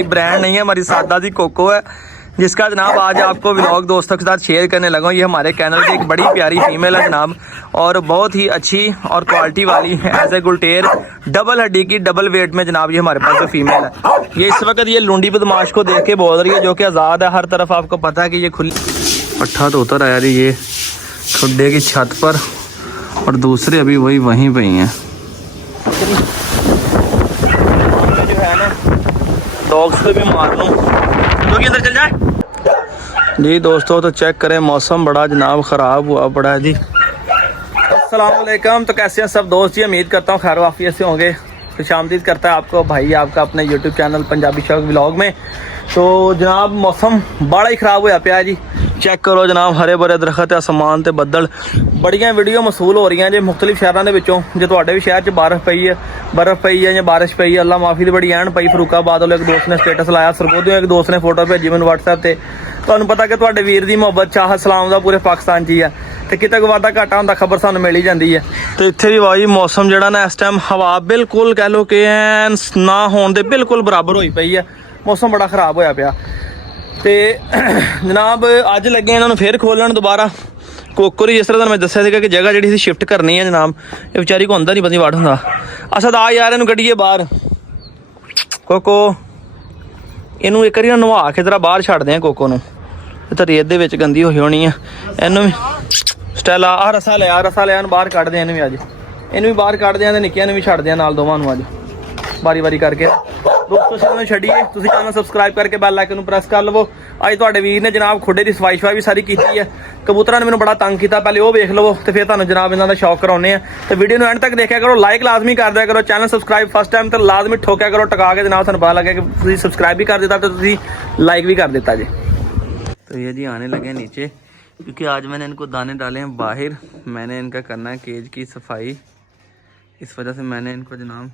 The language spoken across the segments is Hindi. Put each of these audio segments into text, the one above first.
हमारी ब्रांड नहीं है, हमारी सादा सी कोको है, जिसका जनाब आज आपको व्लॉग दोस्तों के साथ शेयर करने लगा हूँ। ये हमारे कैनल की एक बड़ी प्यारी फीमेल है जनाब, और बहुत ही अच्छी और क्वालिटी वाली एज ए गुलटेर डबल हड्डी की डबल वेट में जनाब ये हमारे पास जो फीमेल है। ये इस वक्त ये लुंडी बदमाश को देख के बोल रही है, जो कि आज़ाद है हर तरफ। आपको पता है कि ये खुली पट्ठा तो उतर आया रही ये खुड्डे की छत पर, और दूसरे अभी वही वहीं पे ही हैं। जो है ना डॉग्स पे भी मार लूँ क्योंकि अंदर चल जाए जी। दोस्तों तो चेक करें, मौसम बड़ा जनाब ख़राब हुआ पड़ा है जी। अस्सलाम वालेकुम। तो कैसे हैं सब दोस्त जी? उम्मीद करता हूँ खैर वाफियत से होंगे। खुशामदीद करता है आपको भाई आपका अपने यूट्यूब चैनल पंजाबी शौक व्लॉग में। तो जनाब मौसम बड़ा ही ख़राब होया पिया जी। चेक करो जनाब, हरे भरे दरखत, आसमान ते बदल, बड़ियां वीडियो मसूल हो रही हैं जो मुख्तलिफ शहरों के विचों। जो तुहाडे भी शहर च बर्फ़ पई है या बारिश पई है, अल्लाह माफ़ी दी बड़ी ऐन पई। फरूकाबाद वाले एक दोस्त ने स्टेटस लाया, सरगोदियों एक दोस्त ने फोटो भेजी मैनूं WhatsApp ते। तुहानूं पता कि तुहाडे वीर दी मुहब्बत चाह सलाम दा पूरे पाकिस्तान च ही है, तो किते कोई वादा घाटा होंदा खबर सानूं मिल ही जाती है। तो इत्थे भी भाई मौसम जिहड़ा ना इस टाइम हवा बिल्कुल कह लो कि ऐन ना होण दे बिल्कुल बराबर होई पई है। मौसम बड़ा ख़राब होया पिया। तो जनाब अज लगे इन्होंने फिर खोलन दोबारा कोकर। जिस तरह मैं दस्या कि जगह जी शिफ्ट करनी है जनाब, ये बेचारी को अंदर नहीं पता वाड़ होंदा। असद आ यार इनू कड्डिए बाहर। कोको इनू एक बार नवा के जरा बाहर छड्डदे हैं कोको नूं, तो रेत दे विच गंदी होई होनी है। इनू भी स्टैला आ रसा लिया बाहर कड्डदे हैं। इनू भी अज इनू भी बाहर कड्डदे हैं, निक्कियां नूं भी छड्डदे हैं नाल दोवां नूं अज बारी बारी करके। दोस्तों तुसीं छड्डिए, तुसीं चैनल सबसक्राइब करके बैल आइकन नूं प्रेस कर लवो। अज तुहाडे वीर ने जनाब खुडे की सफाई भी सारी की है। कबूतरां ने मैनूं बड़ा तंग किया, पहले वो वेख लवो तो फिर तुहानूं जनाब इन्हां दा शौक कराउने हैं। तो वीडियो नूं एंड तक देखा करो, लाइक लाजमी कर दिया करो, चैनल सबसक्राइब फर्स्ट टाइम तो लाजमी ठोकिया करो टका के जनाब। तुहानूं पता लगे कि तुसीं सबसक्राइब भी कर दिता तो तुसीं लाइक भी कर दिता जी। तो ये जी आने लगे नीचे, क्योंकि आज मैंने इनको दाने डाले हैं बाहर। मैंने इनका करना है केज की सफाई, इस वजह से मैंने इनको जनाब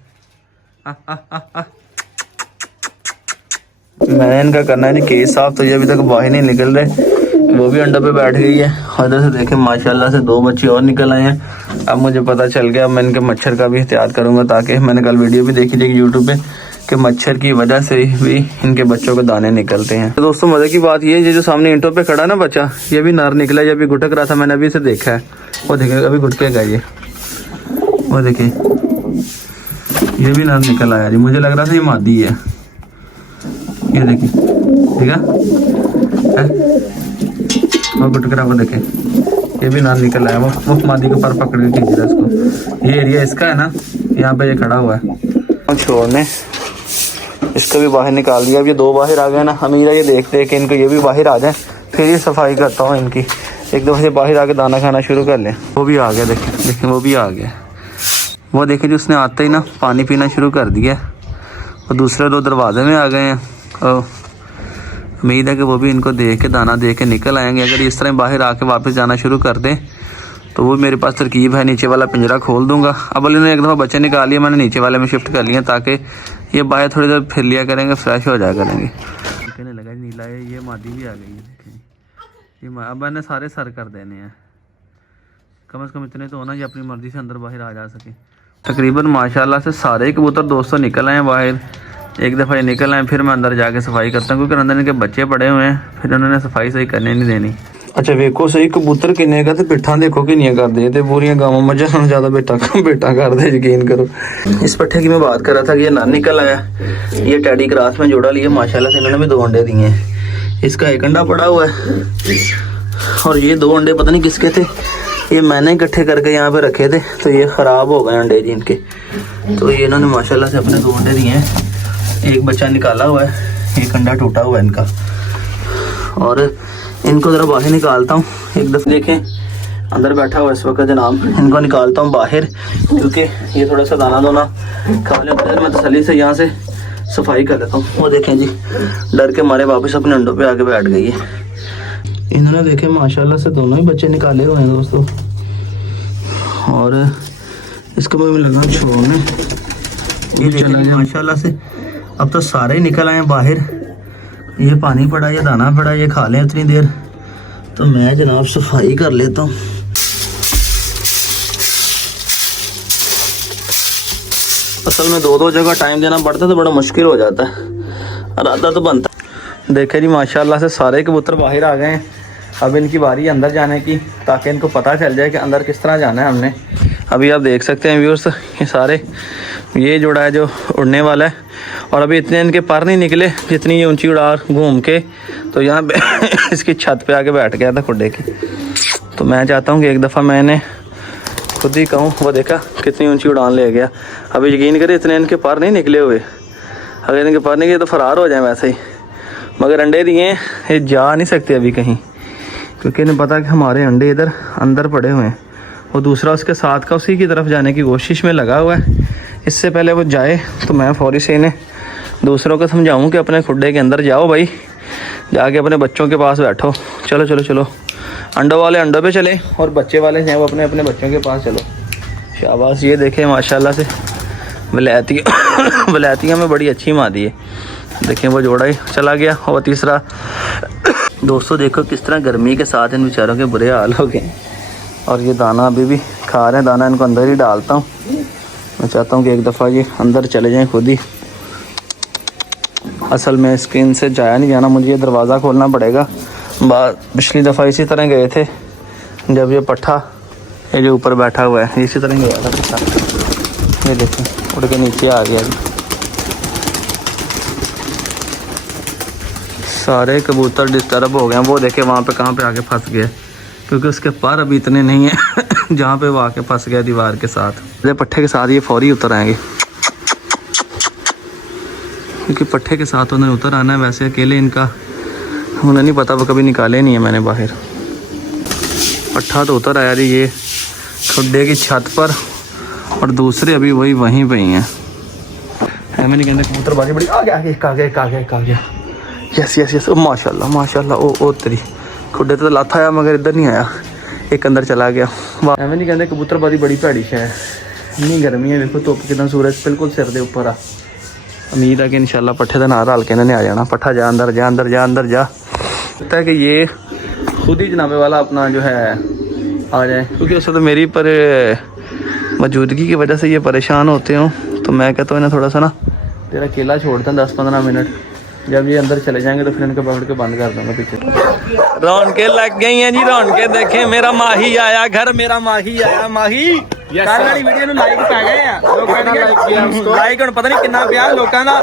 मैंने इनका करना है जी केज साफ। तो ये अभी तक बाहर नहीं निकल रहे, वो भी अंडा पे बैठ गई है। और इधर से देखें माशाल्लाह से 2 बच्चे और निकल आए हैं। अब मुझे पता चल गया, अब मैं इनके मच्छर का भी एहतियात करूँगा, ताकि मैंने कल वीडियो भी देखी थी यूट्यूब पे कि मच्छर की वजह से भी इनके बच्चों को दाने निकलते हैं। तो दोस्तों मज़े की बात ये जो सामने ईंटों पे खड़ा ना बच्चा, ये भी नर निकला, ये भी घुटक रहा था, मैंने अभी इसे देखा है। वो देखें अभी घुटकेगा ये, वो देखिए ये भी नर निकल आया जी। मुझे लग रहा था ये मादी है, ये देखिए ठीक है वो घुटक रहा, वो देखें ये भी नर निकल आया। वो मादी के पर पकड़ के खींच रहा है इसको। ये एरिया इसका है ना, यहाँ पे ये खड़ा हुआ है। छोड़ने इसको भी बाहर निकाल दिया। अब ये 2 बाहर आ गए ना, अमीरा ये देखते हैं कि इनको ये भी बाहर आ जाए, फिर ये सफाई करता हूँ इनकी। एक दफ़ा से बाहर आके दाना खाना शुरू कर लें। वो भी आ गया, देखें वो भी आ गया। वो देखें जो उसने आते ही ना पानी पीना शुरू कर दिया, और दूसरे 2 दरवाजे में आ गए हैं। उम्मीद है कि वो भी इनको देख के दाना दे के निकल आएंगे। अगर इस तरह बाहर आके वापस जाना शुरू कर दें तो वो मेरे पास तरकीब है, नीचे वाला पिंजरा खोल दूंगा। अब इन्होंने एक दफ़ा बच्चे निकाल लिए, मैंने नीचे वाले में शिफ्ट कर लिया, ताकि ये बाहर थोड़ी देर फिर लिया करेंगे, फ्रेश हो जाया करेंगे। कहने लगा नीला है, ये मादी भी आ गई है। ये अब मैंने सारे सर कर देने हैं, कम से कम इतने तो होना ये अपनी मर्ज़ी से अंदर बाहर आ जा सके। तकरीबन माशाल्लाह से सारे कबूतर दोस्तों निकल आए हैं बाहर। एक दफ़ा ये निकल आए, फिर मैं अंदर जाके सफाई करता हूँ, क्योंकि अंदर इनके बच्चे पड़े हुए हैं, फिर उन्होंने सफाई सही करने नहीं देनी। अच्छा वेखो सही कबूतर किन्ने का, तो पिट्ठा देखो किनिया कर दे, तो पूरियां गावां मझां नालों ज़्यादा बेटा कर दे, यकीन करो। इस पट्ठे की मैं बात कर रहा था कि ये नर निकल आया। ये टैडी क्रॉस में जोड़ा लिया माशाल्लाह से, इन्होंने भी 2 अंडे दिए हैं। इसका 1 अंडा पड़ा हुआ है, और ये 2 अंडे पता नहीं किसके थे, ये मैंने इकट्ठे करके यहाँ पे रखे थे, तो ये ख़राब हो गए अंडे जी इनके। तो ये इन्होंने माशाल्लाह से अपने 2 अंडे दिए हैं। एक बच्चा निकाला हुआ है, 1 अंडा टूटा हुआ है इनका। और इनको ज़रा बाहर निकालता हूँ। एक दफ़ा देखें अंदर बैठा हुआ इस वक्त जनाब, इनको निकालता हूँ बाहर, क्योंकि ये थोड़ा सा दाना दोना खा लेते हैं। मैं तसल्ली से यहाँ से सफाई कर लेता हूँ। वो देखें जी डर के मारे वापस अपने अंडों पे आके बैठ गई है। इन्होंने देखे माशाल्लाह से दोनों ही बच्चे निकाले हुए हैं दोस्तों, और इसको मैं लगा छोड़ने। ये देखें माशाल्लाह से अब तो सारे ही निकल आए बाहर। ये पानी पड़ा, ये दाना पड़ा, ये खा लें इतनी देर। तो मैं जनाब सफाई कर लेता हूँ। असल में 2-2 जगह टाइम देना पड़ता है, तो बड़ा मुश्किल हो जाता है। इरादा तो बनता। देखे जी माशाल्लाह से सारे कबूतर बाहर आ गए हैं। अब इनकी बारी है अंदर जाने की, ताकि इनको पता चल जाए कि अंदर किस तरह जाना है हमने। अभी आप देख सकते हैं व्यूअर्स, ये सारे ये जोड़ा है जो उड़ने वाला है, और अभी इतने इनके पर नहीं निकले जितनी ये ऊंची उड़ार घूम के तो यहाँ पे इसकी छत पे आके बैठ गया था खुड्डे की। तो मैं चाहता हूँ कि एक दफ़ा मैंने खुद ही कहूँ, वो देखा कितनी ऊंची उड़ान ले गया। अभी यकीन करें इतने इनके पर नहीं निकले हुए, अगर इनके पर निकले तो फरार हो जाए वैसे ही, मगर अंडे दिए ये जा नहीं सकते अभी कहीं, क्योंकि इन्हें पता कि हमारे अंडे इधर अंदर पड़े हुए हैं। वो दूसरा उसके साथ का उसी की तरफ जाने की कोशिश में लगा हुआ है। इससे पहले वो जाए तो मैं फ़ौरी से इन्हें दूसरों को समझाऊं कि अपने खुड्डे के अंदर जाओ भाई, जाके अपने बच्चों के पास बैठो। चलो चलो चलो, अंडों वाले अंडों पे चले और बच्चे वाले हैं वो अपने अपने बच्चों के पास चलो। शाबाश। ये देखें माशाल्लाह से वलैतियाँ में बड़ी अच्छी मादी है। देखें वो जोड़ा ही चला गया। और तीसरा दोस्तों देखो किस तरह गर्मी के साथ इन बेचारों के बुरे हाल हो गए। और ये दाना अभी भी खा रहे हैं, दाना इनको अंदर ही डालता हूँ। मैं चाहता हूँ कि एक दफ़ा ये अंदर चले जाएं खुद ही। असल में स्क्रीन से जाया नहीं जाना, मुझे ये दरवाज़ा खोलना पड़ेगा। पिछली दफ़ा इसी तरह गए थे, जब ये पट्ठा ये जो ऊपर बैठा हुआ है इसी तरह गया था पट्ठा। ये देखें उड़ के नीचे आ गया। सारे कबूतर डिस्टर्ब हो गए हैं। वो देखे वहाँ पे कहाँ पे आके फंस गया, क्योंकि उसके पर अभी इतने नहीं हैं जहाँ पे वो आके फंस गया दीवार के साथ। पट्ठे के साथ ये फौरी उतर आएंगे, क्योंकि पट्ठे के साथ उन्हें उतर आना है। वैसे अकेले इनका उन्हें नहीं पता, वो कभी निकाले नहीं है मैंने बाहर। पट्ठा तो उतर आया जी ये खुड्डे की छत पर, और दूसरे अभी वही वहीं पे ही हैं। मैंने कहते कबूतर बाजी बड़ी आ गया। यस यस यस, माशाल्लाह माशाल्लाह। ओ तेरी खुड्डे तो लाथा आया मगर इधर नहीं आया, एक अंदर चला गया। वाह नहीं कहते कबूतरबाजी बड़ी भैड़ी है। इन्नी गर्मी है, देखो धुप कितना, सूरज बिल्कुल सिर दे ऊपर आ। उम्मीद है कि इंशाल्लाह पट्ठे का नार हल के इन्होंने आ जाना। पट्ठा जा अंदर जा अंदर जा अंदर जा। लगता है कि ये खुद ही जनाबे वाला अपना जो है आ जाए, क्योंकि उससे तो मेरी पर मौजूदगी की वजह से ये परेशान होते हो। तो मैं कहता हूँ इन्हें थोड़ा सा ना तेरा केला छोड़ता हूँ 10-15 मिनट। जब ये अंदर चले जाएंगे तो फिर इनको पकड़ के बंद कर दूंगा पीछे। रौनकें लग गई हैं जी, रौनकें देखें। मेरा माही आया घर, मेरा माही आया। माही वीडियो लाइक पै गए लाइक ਹੁਣ ਪਤਾ ਨਹੀਂ ਕਿੰਨਾ ਪਿਆ ਲੋਕਾਂ ਦਾ।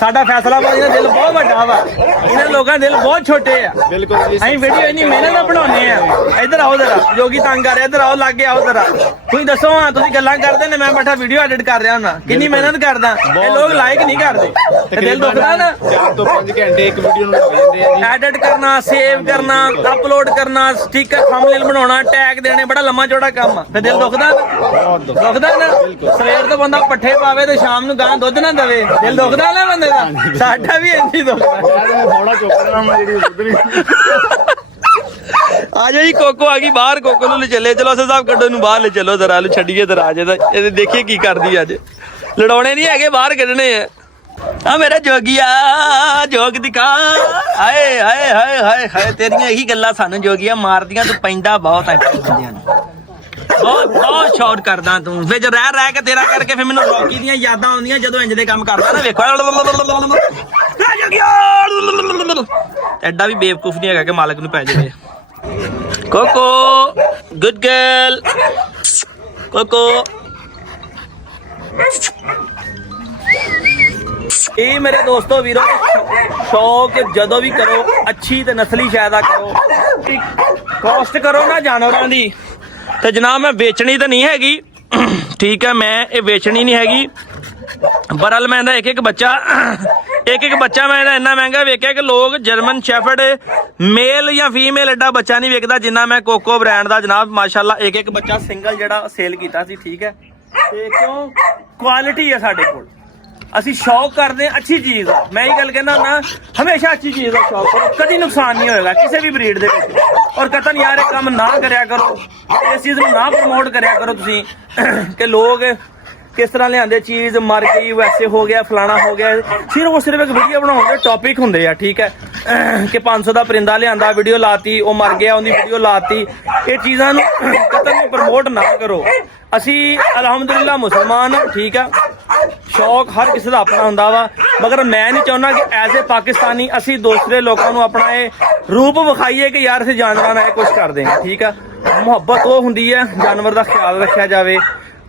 ਸਾਡਾ ਫੈਸਲਾਬਾਦ ਦਾ ਦਿਲ ਬਹੁਤ ਵੱਡਾ ਵਾ, ਇਹਨਾਂ ਲੋਕਾਂ ਦੇ ਦਿਲ ਬਹੁਤ ਛੋਟੇ ਆ। ਬਿਲਕੁਲ ਅਸੀਂ ਵੀਡੀਓ ਇੰਨੀ ਮਿਹਨਤ ਨਾਲ ਬਣਾਉਂਦੇ ਆ। ਇੱਧਰ ਆਓ ਜ਼ਰਾ, ਜੋਗੀ ਤੰਗ ਕਰ ਰਿਹਾ, ਇੱਧਰ ਆਓ ਲਾਗੇ ਆਓ ਜ਼ਰਾ। ਤੁਸੀਂ ਦੱਸੋ ਹਾਂ, ਤੁਸੀਂ ਗੱਲਾਂ ਕਰਦੇ ਨੇ, ਮੈਂ ਬੈਠਾ ਵੀਡੀਓ ਐਡਿਟ ਕਰ ਰਿਹਾ ਹੁੰਦਾ, ਕਿੰਨੀ ਮਿਹਨਤ ਕਰਦਾ। ਇਹ ਲੋਕ ਲਾਈਕ ਨਹੀਂ ਕਰਦੇ ਤੇ ਦਿਲ ਦੁਖਦਾ ਨਾ। 4 ਤੋਂ 5 ਘੰਟੇ ਇੱਕ ਵੀਡੀਓ ਨੂੰ ਲੱਗ ਜਾਂਦੇ ਆ ਜੀ। ਐਡਿਟ ਕਰਨਾ, ਸੇਵ ਕਰਨਾ, ਅਪਲੋਡ ਕਰਨਾ, ਸਟicker ਥੰਬਨੇਲ ਬਣਾਉਣਾ, ਟੈਗ ਦੇਣੇ, ਬੜਾ ਲੰਮਾ ਚੌੜਾ ਕੰਮ ਆ। ਫਿਰ ਦਿਲ ਦੁਖਦਾ ਦੁਖਦਾ ਨਾ। ਸਵੇਰ ਤੋਂ ਬੰਦਾ ਪੱਠੇ ਪਾਵੇ ਤੇ ਸ਼ਾਮ ਨੂੰ ਗਾਂ ਦੁੱਧ ਨਾ ਦੇਵੇ, ਦਿਲ ਦੁਖਦਾ ਨਾ ਬੰਦੇ ਦਾ। ਸਾਡਾ ਵੀ ਇੰਨੀ ਦੁਖਦਾ। ਆ ਜਾਓ ਜੀ, ਕੋਕੋ ਆ ਗਈ ਬਾਹਰ। ਕੋਕੋ ਨੂੰ ਲੈ ਚੱਲੇ, ਚਲੋ ਅਸਲ ਸਾਹਿਬ ਕੱਢੋ ਨੂੰ ਬਾਹਰ ਲੈ ਚਲੋ ਜ਼ਰਾ, ਨੂੰ ਛੱਡੀਏ ਦਰਾਜ ਇਹਦਾ। ਇਹ ਦੇਖੀਏ ਕੀ ਕਰਦੀ ਅੱਜ। ਲੜਾਉਣੇ ਨਹੀਂ ਹੈਗੇ, ਬਾਹਰ ਕੱਢਣੇ ਆ। ਆ ਮੇਰਾ ਜੋਗੀਆ ਜੋਗ ਦਿਖਾ। ਹਾਏ ਹਾਏ ਹਾਏ ਹਾਏ ਹਾਏ, ਤੇਰੀਆਂ ਇਹੀ ਗੱਲਾਂ ਸਾਨੂੰ ਜੋਗੀਆ ਮਾਰਦੀਆਂ। ਤੂੰ ਪੈਂਦਾ ਬਹੁਤ ਹੈ ਬੰਦਿਆਂ ਨੂੰ, ਬਹੁਤ ਸ਼ੌਟ ਕਰਦਾ ਤੂੰ। ਫਿਰ ਜੋ ਰਹਿ ਕੇ ਤੇਰਾ ਕਰਕੇ ਫਿਰ ਮੈਨੂੰ ਰੌਕੀ ਦੀਆਂ ਯਾਦਾਂ ਆਉਂਦੀਆਂ ਜਦੋਂ ਇੰਜ ਦੇ ਕੰਮ ਕਰਦਾ ਨਾ। ਵੇਖੋ ਐਡਾ ਵੀ ਬੇਵਕੂਫ ਨਹੀਂ ਹੈਗਾ ਕਿ ਮਾਲਕ ਨੂੰ ਪੈ ਜਾਵੇ। Coco good girl, Coco. ਇਹ ਮੇਰੇ ਦੋਸਤੋ ਵੀਰੋ, ਸ਼ੌਕ ਜਦੋਂ ਵੀ ਕਰੋ ਅੱਛੀ ਤੇ ਨਸਲੀ ਸ਼ਾਇਦਾ ਕਰੋ, ਕੋਸਟ ਕਰੋ ਨਾ ਜਾਨਵਰਾਂ ਦੀ। ਤੇ ਜਨਾਬ ਮੈਂ ਵੇਚਣੀ ਤਾਂ ਨਹੀਂ ਹੈਗੀ, ਠੀਕ ਹੈ, ਮੈਂ ਇਹ ਵੇਚਣੀ ਨਹੀਂ ਹੈਗੀ। ਬਰਲ ਮੈਂ ਇਹਦਾ ਇੱਕ ਬੱਚਾ ਮੈਂ ਇਹਦਾ ਇੰਨਾ ਮਹਿੰਗਾ ਵੇਖਿਆ ਕਿ ਲੋਕ ਜਰਮਨ ਸ਼ੈਫਰਡ ਮੇਲ ਜਾਂ ਫੀਮੇਲ ਐਡਾ ਬੱਚਾ ਨਹੀਂ ਵੇਚਦਾ ਜਿੰਨਾ ਮੈਂ ਕੋਕੋ ਬ੍ਰਾਂਡ ਦਾ ਜਨਾਬ ਮਾਸ਼ਾਅੱਲਾ ਇੱਕ ਬੱਚਾ ਸਿੰਗਲ ਜਿਹੜਾ ਸੇਲ ਕੀਤਾ ਸੀ, ਠੀਕ ਹੈ। ਤੇ ਕਿਉਂ ਕੁਆਲਿਟੀ ਹੈ ਸਾਡੇ ਕੋਲ, ਅਸੀਂ ਸ਼ੌਕ ਕਰਦੇ ਹਾਂ ਅੱਛੀ ਚੀਜ਼ ਦਾ। ਮੈਂ ਇਹ ਗੱਲ ਕਹਿੰਦਾ ਹੁੰਦਾ ਹਮੇਸ਼ਾ ਅੱਛੀ ਚੀਜ਼ ਦਾ ਸ਼ੌਕ ਕਰੋ, ਕਦੀ ਨੁਕਸਾਨ ਨਹੀਂ ਹੋਏਗਾ ਕਿਸੇ ਵੀ ਬਰੀਡ ਦੇ ਵਿੱਚ। ਔਰ ਕਤਨ ਯਾਰ ਇਹ ਕੰਮ ਨਾ ਕਰਿਆ ਕਰੋ, ਇਸ ਚੀਜ਼ ਨੂੰ ਨਾ ਪ੍ਰਮੋਟ ਕਰਿਆ ਕਰੋ ਤੁਸੀਂ ਕਿ ਲੋਕ ਕਿਸ ਤਰ੍ਹਾਂ ਲਿਆਂਦੇ ਚੀਜ਼ ਮਰ ਗਈ, ਵੈਸੇ ਹੋ ਗਿਆ, ਫਲਾਣਾ ਹੋ ਗਿਆ। ਸਿਰਫ ਇੱਕ ਵੀਡੀਓ ਬਣਾਉਣ ਦੇ ਟੌਪਿਕ ਹੁੰਦੇ ਆ, ਠੀਕ ਹੈ, ਕਿ 500 ਦਾ ਪਰਿੰਦਾ ਲਿਆਂਦਾ, ਵੀਡੀਓ ਲਾਤੀ, ਉਹ ਮਰ ਗਿਆ, ਉਹਦੀ ਵੀਡੀਓ ਲਾਤੀ। ਇਹ ਚੀਜ਼ਾਂ ਨੂੰ ਕਤਨ ਨੂੰ ਪ੍ਰਮੋਟ ਨਾ ਕਰੋ। ਅਸੀਂ ਅਲਹਮਦੁਲਿਲਾ ਮੁਸਲਮਾਨ, ਠੀਕ ਆ, शौक हर किसी का अपना हुंदा वा, मगर मैं नहीं चाहुंदा कि एज ए पाकिस्तानी असी दूसरे लोगों को अपना ये रूप विखाईए कि यार असीं जानवरां नाल कुछ कर देंगे। ठीक है, मुहब्बत वो हुंदी है जानवर का ख्याल रखा जाए,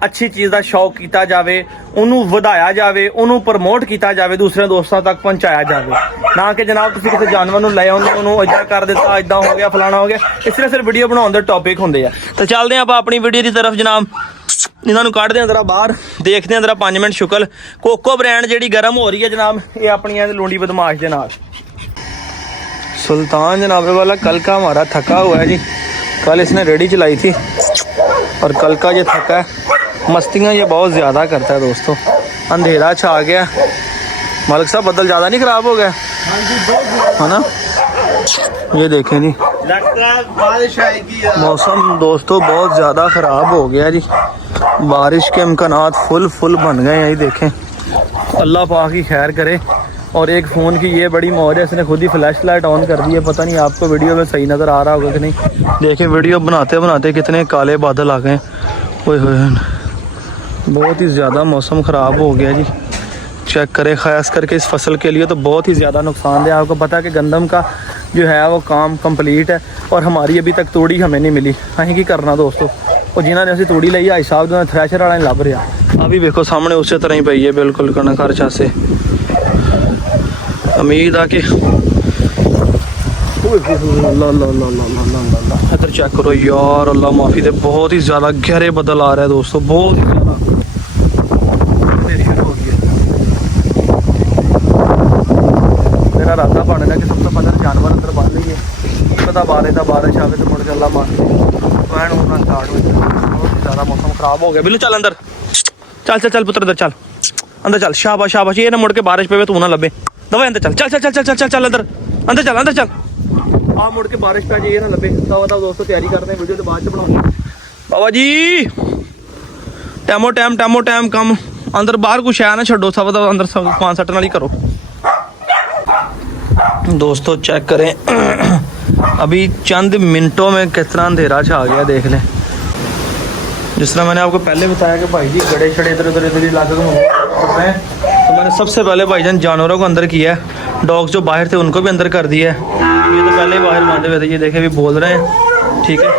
अच्छी चीज़ का शौक किया जाए, उन्होंने वधाया जाए, उन्होंने प्रमोट किया जाए, दूसरे दोस्तों तक पहुँचाया जाए, ना कि जनाब तुसीं किसी जानवर नूं लै आउंदे उन्होंने इदां कर दिता, इदां हो गया, फलाना हो गया। इस तरह सिर्फ वीडियो बनाने के टॉपिक होंगे आ। तो चलते हैं आप अपनी वीडियो की तरफ जनाब, इन्होंने कढ़ते हैं जरा बाहर, देखते हैं जरा 5 मिनट शुक्ल। कोको ब्रांड जी गर्म हो रही है जनाब, ये अपनी लूंडी बदमाश के नाल। सुल्तान जनाब वाला कल का हमारा थका हुआ है जी, कल इसने रेडी चलाई थी और कल का ये थका है, मस्तियाँ ये बहुत ज़्यादा करता है दोस्तों। अंधेरा छा गया, मालिक साहब बदल ज़्यादा नहीं ख़राब हो गया है ना? ये देखें जी, बारिश आएगी। मौसम दोस्तों बहुत ज़्यादा ख़राब हो गया जी, बारिश के इम्कानात फुल बन गए हैं। ये देखें, अल्लाह पाक की खैर करे। और एक फ़ोन की ये बड़ी मौज है, इसने खुद ही फ्लैश लाइट ऑन कर दी है। पता नहीं आपको वीडियो में सही नज़र आ रहा होगा कि नहीं। देखें वीडियो बनाते बनाते कितने काले बादल आ गए। ओए बहुत ही ज़्यादा मौसम ख़राब हो गया जी, चेक करें। ख़ास करके इस फसल के लिए तो बहुत ही ज़्यादा नुकसानदेह। आपको पता है कि गंदम का जो है वो काम कंप्लीट है और हमारी अभी तक तूड़ी हमें नहीं मिली। अं की करना दोस्तों, और जिन्होंने असी तूड़ी ली भाई साहब ने थ्रैशर वाला नहीं लभ रहा। अभी देखो सामने उस तरह ही पई है बिल्कुल कणक हर चासे। उम्मीद आ कि इधर चेक करो यार, अल्लाह माफ़ी दे, बहुत ही ज़्यादा गहरे बदल आ रहे हैं दोस्तों, बहुत ही ज़्यादा। मेरा रास्ता बन रहा कि सबसे पहले जानवर अंदर बन लीजिए, पता बारिश आवे तो मुड़ के अल्लाह मार वैन होना स्टार्ट हो जाए। बहुत ही ज़्यादा मौसम ख़राब हो गया। बिल्लू चल अंदर, चल पुत्र इधर चल, अंदर चल। शाबाश ये ना मुड़ के बारिश पे तू ना लबे, दवा अंदर चल अंदर चल। आप मुड़ के बारिश पे जाइए ना लबे। तो दोस्तों तैयारी करते हैं, वीडियो तो बाद में बनाऊंगा। बाबा जी टैमो टाइम कम अंदर बाहर कुछ है ना छो, सब अंदर सब 5-7 नाल ही करो। दोस्तों चेक करें अभी चंद मिनटों में किस तरह अंधेरा छा गया, देख लें। जिस तरह मैंने आपको पहले बताया कि भाई जी गड़े छड़े इधर उधर इलाके में होते हैं, तो मैंने सबसे पहले भाईजान जानवरों को अंदर किया है। डॉग्स जो बाहर थे उनको भी अंदर कर दिया है। ये तो पहले ही बाहर बांधे हुए थे, ये देखे भी बोल रहे हैं। ठीक है,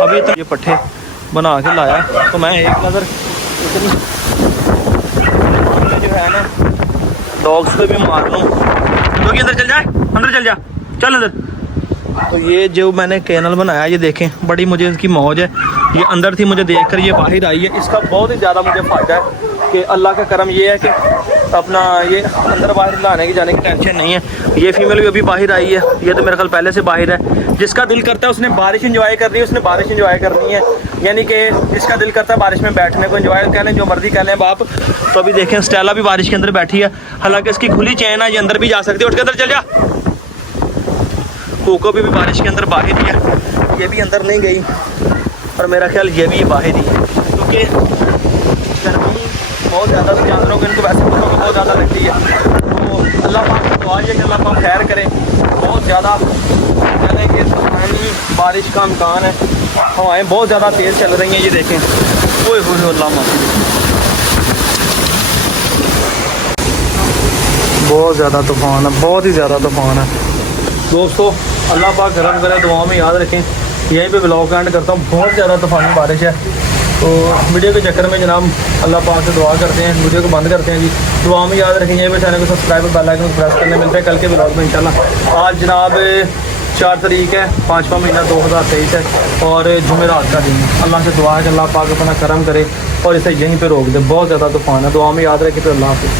अभी तक ये पट्ठे बना के लाया, तो मैं एक नज़र जो है ना डॉग्स पे भी मार लूँ। क्योंकि अंदर चल जा चल अंदर। तो ये जो मैंने कैनल बनाया, ये देखें, बड़ी मुझे इसकी मौज है। ये अंदर थी, मुझे देखकर ये बाहर आई है। इसका बहुत ही ज़्यादा मुझे फ़ायदा है कि अल्लाह का करम ये है कि अपना ये अंदर बाहर लाने की जाने की टेंशन नहीं है। ये फीमेल भी अभी बाहर आई है, ये तो मेरे ख्याल पहले से बाहर है। जिसका दिल करता है उसने बारिश इंजॉय करनी है, उसने बारिश इंजॉय करनी है। यानी कि जिसका दिल करता है बारिश में बैठने को, इंजॉय कह लें, जो मर्जी कह लें बाप। तो अभी देखें स्टेला भी बारिश के अंदर बैठी है, हालांकि इसकी खुली चैन है, ये अंदर भी जा सकती है। उठ के अंदर चल जा। कोको भी बारिश के अंदर बाहर ही है, ये भी अंदर नहीं गई, और मेरा ख्याल ये भी बाहर ही है, क्योंकि गर्मी बहुत ज़्यादा तो जानवरों को, इनको वैसे कुत्तों को बहुत ज़्यादा लगती है। तो अल्लाह पाक की दुआ है कि अल्लाह पाक खैर करे। बहुत ज़्यादा यानी कि बारिश का इम्कान है, हवाएँ बहुत ज़्यादा तेज़ चल रही हैं। ये देखें, ओए होए अल्लाह माफ़ी, बहुत ज़्यादा तूफ़ान है, बहुत ही ज़्यादा तूफ़ान है दोस्तों। अल्लाह पाक करम करे, दुआ में याद रखें। यहीं पे ब्लॉग एंड करता हूँ, बहुत ज़्यादा तूफ़ानी बारिश है। तो वीडियो के चक्कर में जनाब अल्लाह पाक से दुआ करते हैं, वीडियो को बंद करते हैं जी। दुआ में याद रखें, यहीं पे चैनल को सब्सक्राइब और बेल आइकन प्रेस करने। मिलते हैं कल के ब्लॉग में इंशाल्लाह। आज जनाब 4 तारीख है, 5वां महीना 2023 है, और जुमेरात का दिन। अल्लाह से दुआ है कि अल्लाह पाक अपना करम करे और इसे यहीं पर रोक दे। बहुत ज़्यादा तूफ़ान है, दुआ में याद रखें। तो अल्लाह हाफ़िज़।